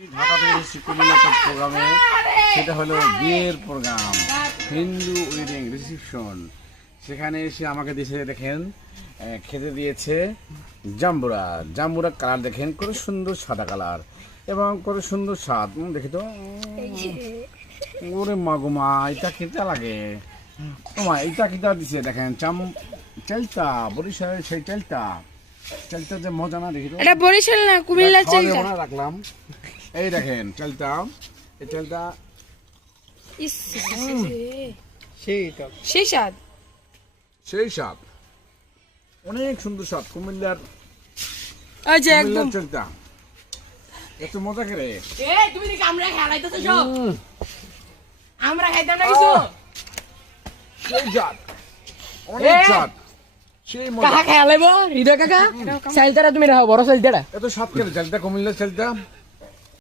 ঢাকা থেকে এসেছি কুমিল্লা প্রোগ্রামে, সেটা হলো বিয়ের প্রোগ্রাম, হিন্দু ওয়েডিং রিসেপশন। সেখানে এসে আমাকে দিয়েছে, দেখেন খেতে দিয়েছে জাম্বুরা। জাম্বুরা কালার দেখেন, কত সুন্দর সাদা কালার এবং কত সুন্দর স্বাদ। দেখি তো, ওরে মাগুমা, এটা খেতে লাগে। ওমা, এটা কিটা দিছে দেখেন, চালটা বরিশালের সেই চালটা যে মজা না, দেখি তো। এটা বরিশাল না, কুমিল্লা চালটা রাখলাম। এই দেখেন চালটা, এই চালটা ইস সেই স্বাদ, সেই স্বাদ, অনেক সুন্দর স্বাদ। কুমিল্লার ওই যে একদম চালটা এত মজা করে। এই তুমি কি আমরা খেলাইতেছ সব? আমরা খাইতাম না কিছু। সেই স্বাদ, অনেক স্বাদ, সেই মজা। কাকা খেলাইবো হৃদয় কাকা, চালটা তুমি রাখো, বড় চালটা। এত স্বাদ করে চালটা, কুমিল্লার চালটা।